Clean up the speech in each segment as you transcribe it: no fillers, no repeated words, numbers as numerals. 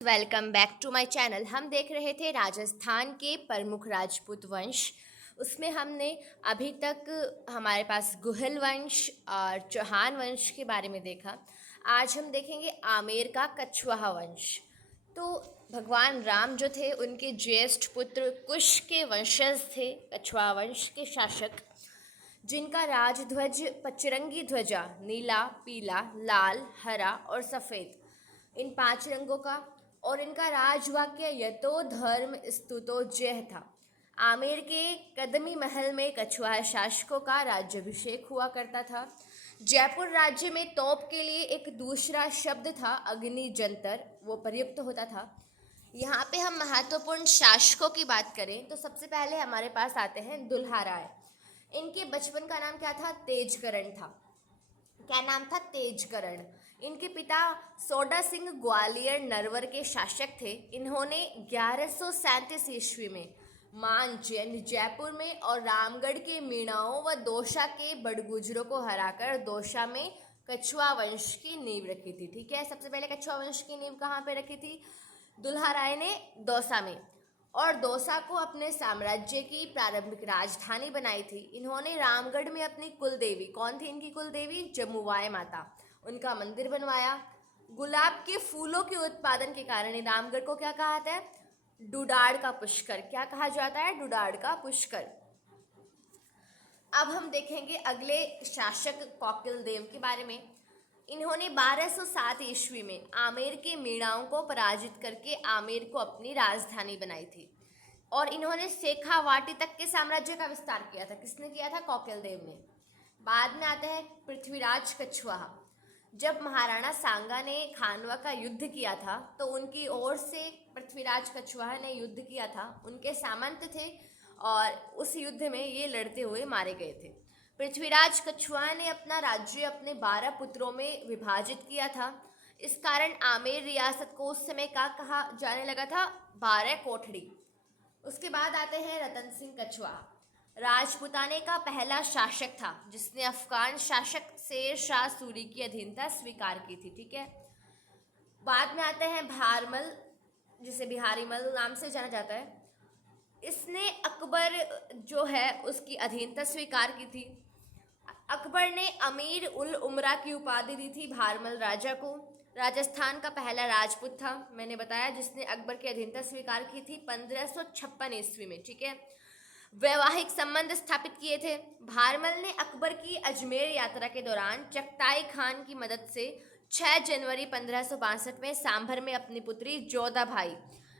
Welcome back to my channel. हम देख रहे थे राजस्थान के प्रमुख राजपूत वंश। उसमें हमने अभी तक हमारे पास गुहल वंश और चौहान वंश के बारे में देखा। आज हम देखेंगे आमेर का कछवाहा वंश। तो भगवान राम जो थे उनके ज्येष्ठ पुत्र कुश के वंशज थे कछवाहा वंश के शासक, जिनका राजध्वज पचरंगी ध्वजा नीला, पीला, लाल, हरा और सफ़ेद, इन पांच रंगों का, और इनका राजवाक्य यतो धर्म स्तुतो जय था। आमेर के कदमी महल में कछवाहा शासकों का राज्याभिषेक हुआ करता था। जयपुर राज्य में तोप के लिए एक दूसरा शब्द था अग्नि जंतर, वो प्रयुक्त होता था। यहाँ पे हम महत्वपूर्ण शासकों की बात करें तो सबसे पहले हमारे पास आते हैं दुल्हा राय। इनके बचपन का नाम क्या था? तेजकरण था। क्या नाम था? तेजकरण। इनके पिता सोडा सिंह ग्वालियर नरवर के शासक थे। इन्होंने 1137 ईस्वी में मांझ यानी जयपुर में और रामगढ़ के मीणाओं व दौसा के बड़गुजरों को हराकर दौसा में कछुआ वंश की नींव रखी थी। ठीक है, सबसे पहले कछुआ वंश की नींव कहाँ पे रखी थी? दुल्हा राय ने दौसा में, और दौसा को अपने साम्राज्य की प्रारंभिक राजधानी बनाई थी। इन्होंने रामगढ़ में अपनी कुल देवी, कौन थी इनकी कुल देवी? जमुवाय माता, उनका मंदिर बनवाया। गुलाब के फूलों के उत्पादन के कारण रामगढ़ को क्या कहा जाता है? डुडाड़ का पुष्कर। क्या कहा जाता है? डुडाड़ का पुष्कर। अब हम देखेंगे अगले शासक कौकिल देव के बारे में। इन्होंने 1207 ईस्वी में आमेर के मीणाओं को पराजित करके आमेर को अपनी राजधानी बनाई थी, और इन्होंने शेखावाटी तक के साम्राज्य का विस्तार किया था। किसने किया था? कौकिल देव ने। बाद में आता है पृथ्वीराज कछवाहा। जब महाराणा सांगा ने खानवा का युद्ध किया था तो उनकी ओर से पृथ्वीराज कछवाहा ने युद्ध किया था। उनके सामंत थे और उस युद्ध में ये लड़ते हुए मारे गए थे। पृथ्वीराज कछवाहा ने अपना राज्य अपने 12 पुत्रों में विभाजित किया था। इस कारण आमेर रियासत को उस समय का कहा जाने लगा था? 12 कोठड़ी। उसके बाद आते हैं रतन सिंह कछवाहा। राजपुताने का पहला शासक था जिसने अफगान शासक शेर शाह सूरी की अधीनता स्वीकार की थी। ठीक है, बाद में आते हैं भारमल, जिसे बिहारी मल नाम से जाना जाता है। इसने अकबर जो है उसकी अधीनता स्वीकार की थी। अकबर ने अमीर उल उमरा की उपाधि दी थी भारमल राजा को। राजस्थान का पहला राजपूत था, मैंने बताया, जिसने अकबर की अधीनता स्वीकार की थी 1556 ईस्वी में। ठीक है, वैवाहिक संबंध स्थापित किए थे। भारमल ने अकबर की अजमेर यात्रा के दौरान चगताई खान की मदद से 6 जनवरी 1562 में सांभर में अपनी पुत्री जोधा भाई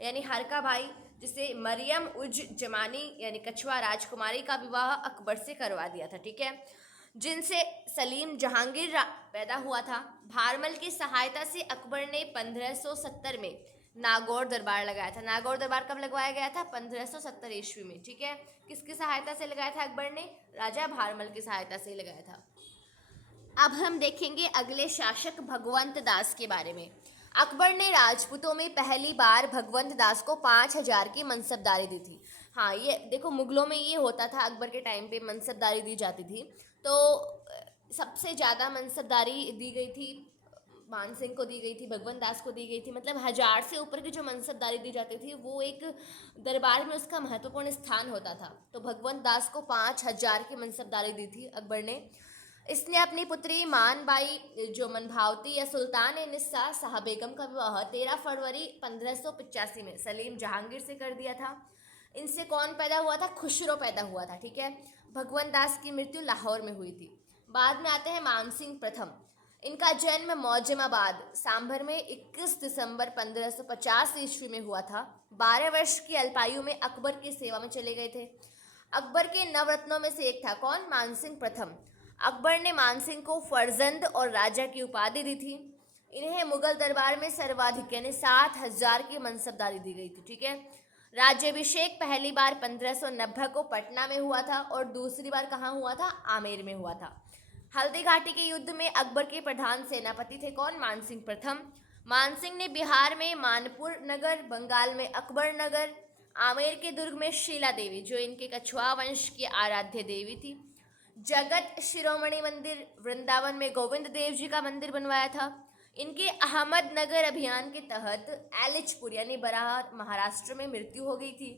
यानी हरका भाई, जिसे मरियम उज जमानी यानी कछवा राजकुमारी का विवाह अकबर से करवा दिया था। ठीक है, जिनसे सलीम जहांगीर पैदा हुआ था। भारमल की सहायता से अकबर ने 1570 में नागौर दरबार लगाया था। नागौर दरबार कब लगवाया गया था? 1570 ईस्वी में। ठीक है, किसकी सहायता से लगाया था अकबर ने? राजा भारमल की सहायता से लगाया था। अब हम देखेंगे अगले शासक भगवंत दास के बारे में। अकबर ने राजपूतों में पहली बार भगवंत दास को 5000 की मनसबदारी दी थी। हाँ, ये देखो, मुगलों में ये होता था, अकबर के टाइम पे मनसबदारी दी जाती थी। तो सबसे ज़्यादा मनसबदारी दी गई थी मान सिंह को दी गई थी, भगवंत दास को दी गई थी। मतलब 1000 से ऊपर की जो मनसबदारी दी जाती थी वो एक दरबार में उसका महत्वपूर्ण स्थान होता था। तो भगवंत दास को 5000 की मनसबदारी दी थी अकबर ने। इसने अपनी पुत्री मानबाई जो मनभावती या सुल्तान ए निस्सा शाह बेगम का विवाह 13 फरवरी 1585 में सलीम जहांगीर से कर दिया था। इनसे कौन पैदा हुआ था? खुसरो पैदा हुआ था। ठीक है, भगवंत दास की मृत्यु लाहौर में हुई थी। बाद में आते हैं मानसिंह प्रथम। इनका जन्म मौजमाबाद सांभर में 21 दिसंबर 1550 ईस्वी में हुआ था। 12 वर्ष की अल्पायु में अकबर की सेवा में चले गए थे। अकबर के नवरत्नों में से एक था कौन? मानसिंह प्रथम। अकबर ने मानसिंह को फर्जंद और राजा की उपाधि दी थी। इन्हें मुगल दरबार में सर्वाधिक यानी 7000 की मनसबदारी दी गई थी। ठीक है, राज्याभिषेक पहली बार 1590 को पटना में हुआ था और दूसरी बार कहाँ हुआ था? आमेर में हुआ था। हल्दी घाटी के युद्ध में अकबर के प्रधान सेनापति थे कौन? मानसिंह प्रथम। मानसिंह ने बिहार में मानपुर नगर, बंगाल में अकबर नगर, आमेर के दुर्ग में शीला देवी जो इनके कछुआ वंश की आराध्य देवी थी, जगत शिरोमणि मंदिर, वृंदावन में गोविंद देव जी का मंदिर बनवाया था। इनके अहमदनगर अभियान के तहत एलिचपुर यानी बराह महाराष्ट्र में मृत्यु हो गई थी।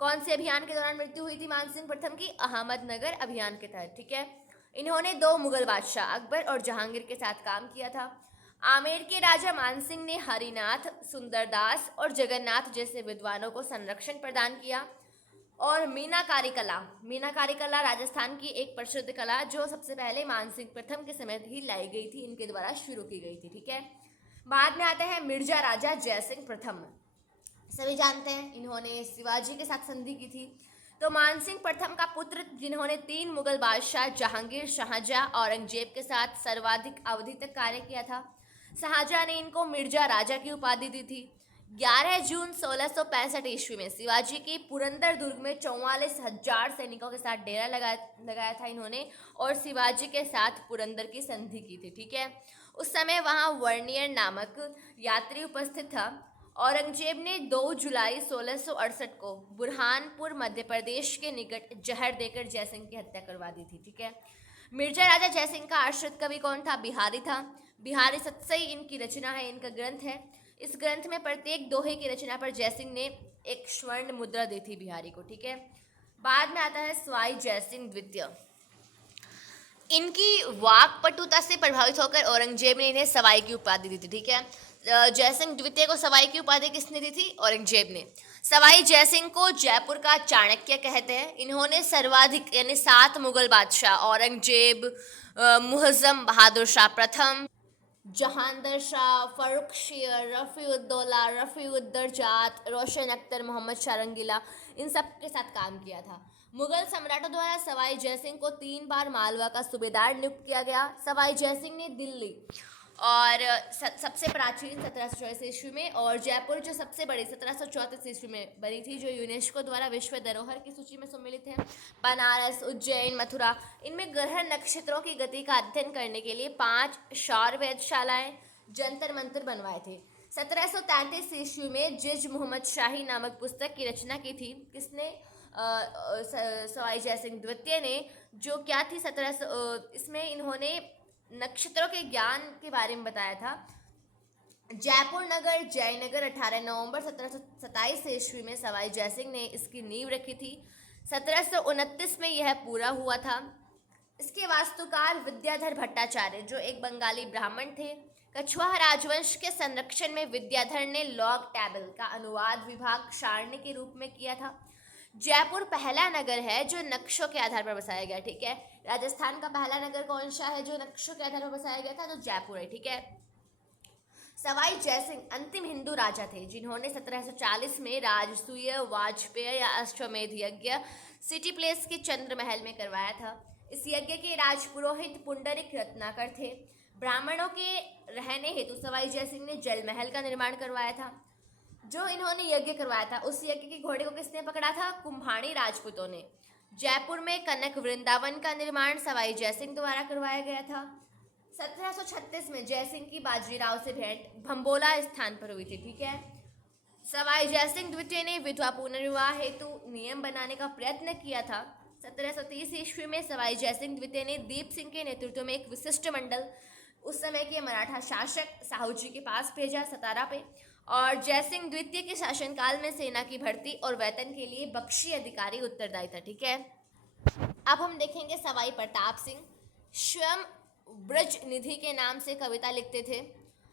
कौन से अभियान के दौरान मृत्यु हुई थी मानसिंह प्रथम की? अहमदनगर अभियान के तहत, ठीक है। इन्होंने 2 मुगल बादशाह अकबर और जहांगीर के साथ काम किया था। आमेर के राजा मानसिंह ने हरिनाथ, सुंदरदास और जगन्नाथ जैसे विद्वानों को संरक्षण प्रदान किया। और मीनाकारी कला राजस्थान की एक प्रसिद्ध कला जो सबसे पहले मानसिंह प्रथम के समय ही लाई गई थी, इनके द्वारा शुरू की गई थी, ठीक है। बाद में आते हैं मिर्जा राजा जयसिंह प्रथम। सभी जानते हैं इन्होंने शिवाजी के साथ संधि की थी। तो मानसिंह प्रथम का पुत्र जिन्होंने 3 मुगल बादशाह जहांगीर, शाहजहां, औरंगजेब के साथ सर्वाधिक अवधि तक कार्य किया था। शाहजहां ने इनको मिर्जा राजा की उपाधि दी थी। 11 जून 1665 ईस्वी में शिवाजी के पुरंदर दुर्ग में 44,000 सैनिकों के साथ डेरा लगाया था इन्होंने, और शिवाजी के साथ पुरंदर की संधि की थी, ठीक है। उस समय वहां वर्नियर नामक यात्री उपस्थित था। औरंगजेब ने 2 जुलाई 1668 को बुरहानपुर मध्य प्रदेश के निकट जहर देकर जयसिंह की हत्या करवा दी थी, ठीक है। मिर्जा राजा जयसिंह का आश्रित कवि कौन था? बिहारी था। बिहारी सत्सई इनकी रचना है, इनका ग्रंथ है। इस ग्रंथ में प्रत्येक दोहे की रचना पर जयसिंह ने एक स्वर्ण मुद्रा दी थी बिहारी को, ठीक है। बाद में आता है सवाई जयसिंह द्वितीय। इनकी वाक्पटुता से प्रभावित होकर औरंगजेब ने इन्हें सवाई की उपाधि दी थी, ठीक है। जयसिंह द्वितीय को सवाई की उपाधि किसने दी थी? औरंगजेब ने। सवाई जयसिंह को जयपुर का चाणक्य कहते हैं। इन्होंने सर्वाधिक यानी 7 मुगल बादशाह औरंगजेब, मुहज्जम बहादुर शाह प्रथम, जहांदर शाह, फर्रुख शेर, रफ़ी-उद-दौला, रफ़ी-उद-दरजात, रोशन अख्तर, मोहम्मद शाह रंगीला, इन सब के साथ काम किया था। मुगल सम्राटों द्वारा सवाई जयसिंह को 3 बार मालवा का सूबेदार नियुक्त किया गया। सवाई जयसिंह ने दिल्ली और सबसे प्राचीन 1724 ईस्वी में, और जयपुर जो सबसे बड़ी 1734 ईस्वी में बनी थी, जो यूनेस्को द्वारा विश्व धरोहर की सूची में सम्मिलित है। बनारस, उज्जैन, मथुरा, इनमें ग्रह नक्षत्रों की गति का अध्ययन करने के लिए 5 सौर वेधशालाएं, जंतर मंतर बनवाए थे। 1733 ईस्वी में जिज मोहम्मद शाही नामक पुस्तक की रचना की थी। किसने? सवाई जयसिंह द्वितीय ने। जो क्या थी? इसमें इन्होंने नक्षत्रों के ज्ञान के बारे में बताया था। जयपुर नगर जयनगर 18 नवंबर 1727 ईस्वी में सवाई जयसिंह ने इसकी नींव रखी थी। 1729 में यह पूरा हुआ था। इसके वास्तुकार विद्याधर भट्टाचार्य जो एक बंगाली ब्राह्मण थे। कछवाहा राजवंश के संरक्षण में विद्याधर ने लॉग टेबल का अनुवाद विभाग सारणी के रूप में किया था। जयपुर पहला नगर है जो नक्शों के आधार पर बसाया गया, ठीक है। राजस्थान का पहला नगर कौन सा है जो नक्शों के आधार पर बसाया गया था? तो जयपुर है, ठीक है। सवाई जयसिंह अंतिम हिंदू राजा थे जिन्होंने 1740 में राजसूय वाजपेय या अश्वमेध यज्ञ सिटी प्लेस के चंद्र महल में करवाया था। इस यज्ञ के राजपुरोहित पुंडरिक रत्नाकर थे। ब्राह्मणों के रहने हेतु सवाई जयसिंह ने जल महल का निर्माण करवाया था। जो इन्होंने यज्ञ करवाया था उस यज्ञ के घोड़े को किसने पकड़ा था? कुम्हाड़ी राजपूतों ने। जयपुर में कनक वृंदावन का निर्माण सवाई जयसिंह द्वारा करवाया गया था। 1736 में जयसिंह की बाजीराव से भेंट भंबोला स्थान पर हुई थी, ठीक है। सवाई जयसिंह द्वितीय ने विधवा पुनर्विवाह हेतु नियम बनाने का प्रयत्न किया था। 1730 ईस्वी में सवाई जयसिंह द्वितीय ने दीप सिंह के नेतृत्व में एक विशिष्ट मंडल उस समय के मराठा शासक साहू जी के पास भेजा सतारा पे, और जयसिंह द्वितीय के शासनकाल में सेना की भर्ती और वेतन के लिए बख्शी अधिकारी उत्तरदायी था, ठीक है। अब हम देखेंगे सवाई प्रताप सिंह। स्वयं ब्रज निधि के नाम से कविता लिखते थे।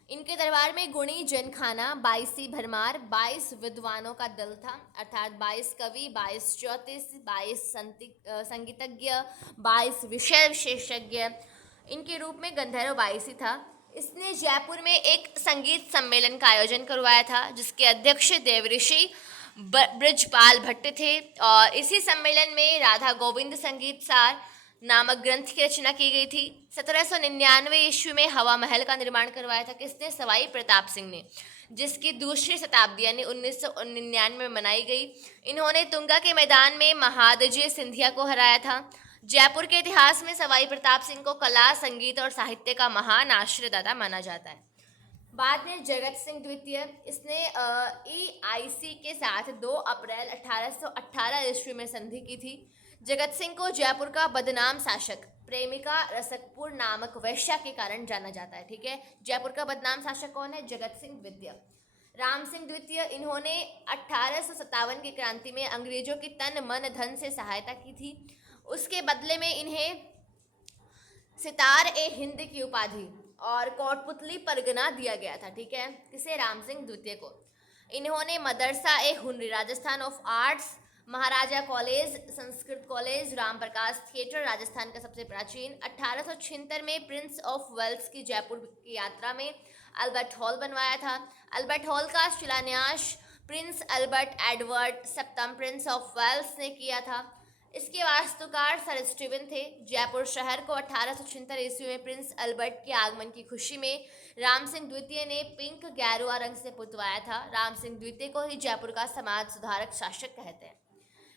इनके दरबार में गुणी जनखाना, 22 भरमार, 22 विद्वानों का दल था, अर्थात 22 कवि, 22 ज्योतिष, 22 संगीतज्ञ, 22 विषय विशेषज्ञ। इनके रूप में गंधर्व 22 ही था। इसने जयपुर में एक संगीत सम्मेलन का आयोजन करवाया था जिसके अध्यक्ष देवऋषि ब्रजपाल भट्ट थे, और इसी सम्मेलन में राधा गोविंद संगीत सार नामक ग्रंथ की रचना की गई थी। 1799 ईस्वी में हवा महल का निर्माण करवाया था। किसने? सवाई प्रताप सिंह ने, जिसकी दूसरी शताब्दी यानी 1999 में मनाई गई। इन्होंने तुंगा के मैदान में महादजी सिंधिया को हराया था। जयपुर के इतिहास में सवाई प्रताप सिंह को कला, संगीत और साहित्य का महान आश्रयदाता माना जाता है। बाद में जगत सिंह द्वितीय, इसने EIC के साथ 2 अप्रैल 1818 ईस्वी में संधि की थी। जगत सिंह को जयपुर का बदनाम शासक, प्रेमिका रसकपुर नामक वैश्या के कारण जाना जाता है। ठीक है, जयपुर का बदनाम शासक कौन है? जगत सिंह द्वितीय। राम सिंह द्वितीय, इन्होंने 1857 की क्रांति में अंग्रेजों की तन मन धन से सहायता की थी। उसके बदले में इन्हें सितार ए हिंद की उपाधि और कोटपुतली परगना दिया गया था। ठीक है, किसे? राम सिंह द्वितीय को। इन्होंने मदरसा ए हुनरी, Rajasthan of arts, Maharaja college, Sanskrit college, Ram Prakash theatre, Rajasthan का सबसे प्राचीन, 1876 में प्रिंस ऑफ वेल्स की जयपुर की यात्रा में अल्बर्ट हॉल बनवाया था। अल्बर्ट हॉल का शिलान्यास प्रिंस अल्बर्ट एडवर्ड सप्तम प्रिंस ऑफ वेल्स ने किया था। इसके वास्तुकार सर स्टीवन थे। जयपुर शहर को 1876 ईस्वी में प्रिंस अल्बर्ट के आगमन की खुशी में राम सिंह द्वितीय ने पिंक गेरुआ रंग से पुतवाया था। राम सिंह द्वितीय को ही जयपुर का समाज सुधारक शासक कहते हैं।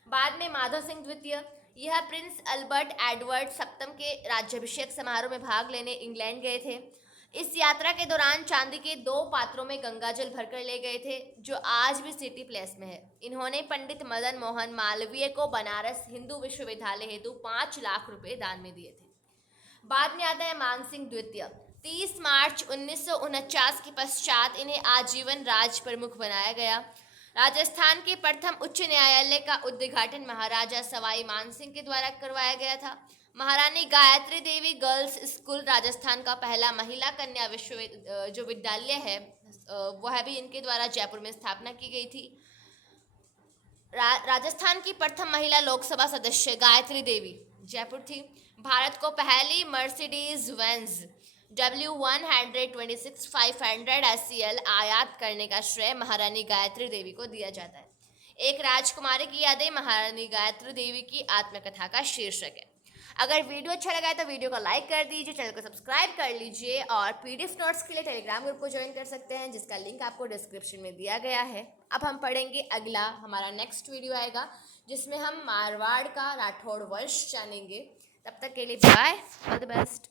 बाद में माधव सिंह द्वितीय, यह प्रिंस अल्बर्ट एडवर्ड सप्तम के राज्याभिषेक समारोह में भाग लेने इंग्लैंड गए थे। इस यात्रा के दौरान चांदी के 2 पात्रों में गंगाजल भरकर ले गए थे, जो आज भी सिटी प्लेस में है। इन्होंने पंडित मदन मोहन मालवीय को बनारस हिंदू विश्वविद्यालय हेतु 5 लाख रुपए दान में दिए थे। बाद में आता है मानसिंह द्वितीय। 30 मार्च 1949 के पश्चात इन्हें आजीवन राज प्रमुख बनाया गया। राजस्थान के प्रथम उच्च न्यायालय का उद्घाटन महाराजा सवाई मानसिंह के द्वारा करवाया गया था। महारानी गायत्री देवी गर्ल्स स्कूल राजस्थान का पहला महिला कन्या जो विद्यालय है, वह भी इनके द्वारा जयपुर में स्थापना की गई थी। राजस्थान की प्रथम महिला लोकसभा सदस्य गायत्री देवी जयपुर थी। भारत को पहली मर्सिडीज बेंज W126-500 SEL आयात करने का श्रेय महारानी गायत्री देवी को दिया जाता है। एक राजकुमारी की यादें महारानी गायत्री देवी की आत्मकथा का शीर्षक है। अगर वीडियो अच्छा लगा है तो वीडियो को लाइक कर दीजिए, चैनल को सब्सक्राइब कर लीजिए और PDF नोट्स के लिए टेलीग्राम ग्रुप को ज्वाइन कर सकते हैं, जिसका लिंक आपको डिस्क्रिप्शन में दिया गया है। अब हम पढ़ेंगे अगला, हमारा नेक्स्ट वीडियो आएगा जिसमें हम मारवाड़ का राठौड़ वंश जानेंगे। तब तक के लिए बाय, ऑल द बेस्ट।